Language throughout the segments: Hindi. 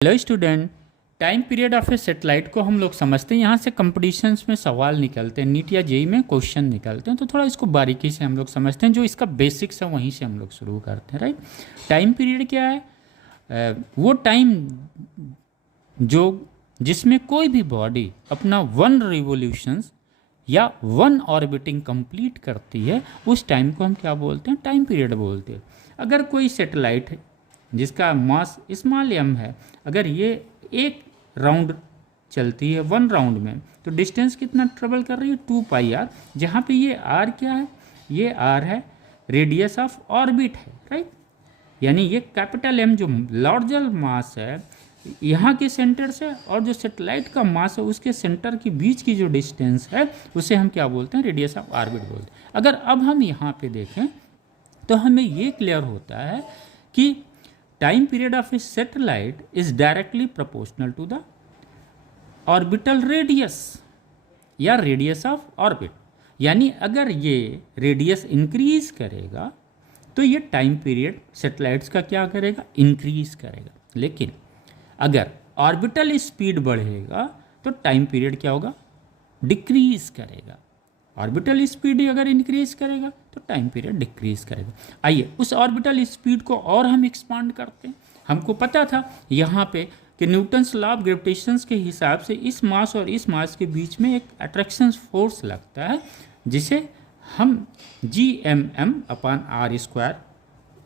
Hello student. Time period of a satellite को हम लोग समझते हैं, यहाँ से कंपटीशंस में सवाल निकलते हैं, नीट या जेई में क्वेश्चन निकलते हैं, तो थोड़ा इसको बारीकी से हम लोग समझते हैं। जो इसका बेसिक्स है वहीं से हम लोग शुरू करते हैं। राइट, टाइम पीरियड क्या है? वो टाइम जो जिसमें कोई भी बॉडी अपना 1 रिवोल्यूशंस या 1 ऑर्बिटिंग कंप्लीट करती है, उस टाइम को हम क्या बोलते हैं? टाइम पीरियड बोलते हैं। अगर कोई सेटेलाइट है जिसका मास स्मॉल m है, अगर ये एक राउंड चलती है 1 राउंड में, तो डिस्टेंस कितना ट्रेवल कर रही है? 2πr, जहाँ पे ये r क्या है? ये r है रेडियस ऑफ ऑर्बिट है। राइट, यानी ये कैपिटल M जो लार्जर मास है यहाँ के सेंटर से और जो सेटेलाइट का मास है उसके सेंटर के बीच की जो डिस्टेंस है उसे हम क्या बोलते हैं? रेडियस ऑफ ऑर्बिट बोलते हैं। अगर अब हम यहाँ पे देखें तो हमें ये क्लियर होता है कि time period of a satellite is directly proportional to the orbital radius या रेडियस ऑफ ऑर्बिट। यानी अगर ये रेडियस इंक्रीज करेगा तो ये टाइम पीरियड सेटेलाइट्स का क्या करेगा? इंक्रीज करेगा। लेकिन अगर ऑर्बिटल स्पीड बढ़ेगा तो टाइम पीरियड क्या होगा? डिक्रीज करेगा। ऑर्बिटल स्पीड अगर इंक्रीज करेगा तो टाइम पीरियड डिक्रीज करेगा। आइए उस ऑर्बिटल स्पीड को और हम एक्सपांड करते हैं। हमको पता था यहाँ पे कि न्यूटन्स लॉ ऑफ ग्रेविटेशन के हिसाब से इस मास और इस मास के बीच में एक अट्रैक्शन फोर्स लगता है जिसे हम Gmm/r²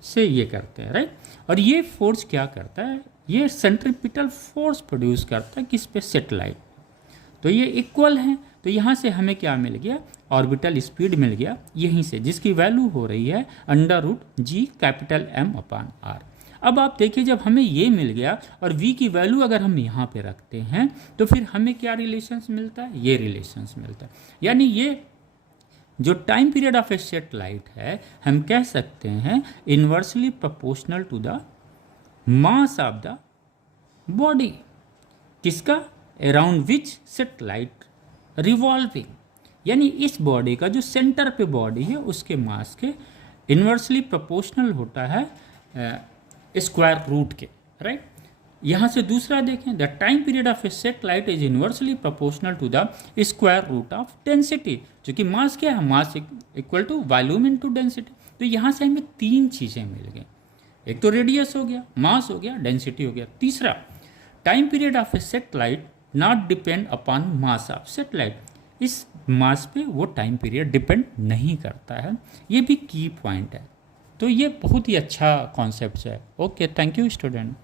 से ये करते हैं। राइट, और ये फोर्स क्या करता है? ये सेंट्रीपिटल फोर्स प्रोड्यूस करता है किस पे? सेटेलाइट। तो ये इक्वल है, तो यहाँ से हमें क्या मिल गया? ऑर्बिटल स्पीड मिल गया यहीं से, जिसकी वैल्यू हो रही है √G⁻m/r। अब आप देखिए, जब हमें ये मिल गया और v की वैल्यू अगर हम यहाँ पे रखते हैं तो फिर हमें क्या रिलेशंस मिलता है? ये रिलेशंस मिलता है। यानी ये जो time period of a satellite है हम कह सकते हैं inversely proportional to the mass of the body. किसका? Around which satellite revolving. यानी इस बॉडी का जो सेंटर पे बॉडी है उसके मास के इन्वर्सली प्रोपोर्शनल होता है स्क्वायर रूट के। राइट, यहाँ से दूसरा देखें, the time period of a satellite is inversely proportional to the square root of density. जो कि मास क्या है? Mass equal to volume into density. तो यहाँ से हमें 3 चीज़ें मिल गई। एक तो रेडियस हो गया, मास हो गया, डेंसिटी हो गया। तीसरा, time period of a satellite not depend upon mass of satellite. इस मास पे वो टाइम पीरियड डिपेंड नहीं करता है। ये भी की पॉइंट है। तो ये बहुत ही अच्छा कॉन्सेप्ट है। Okay, thank you student.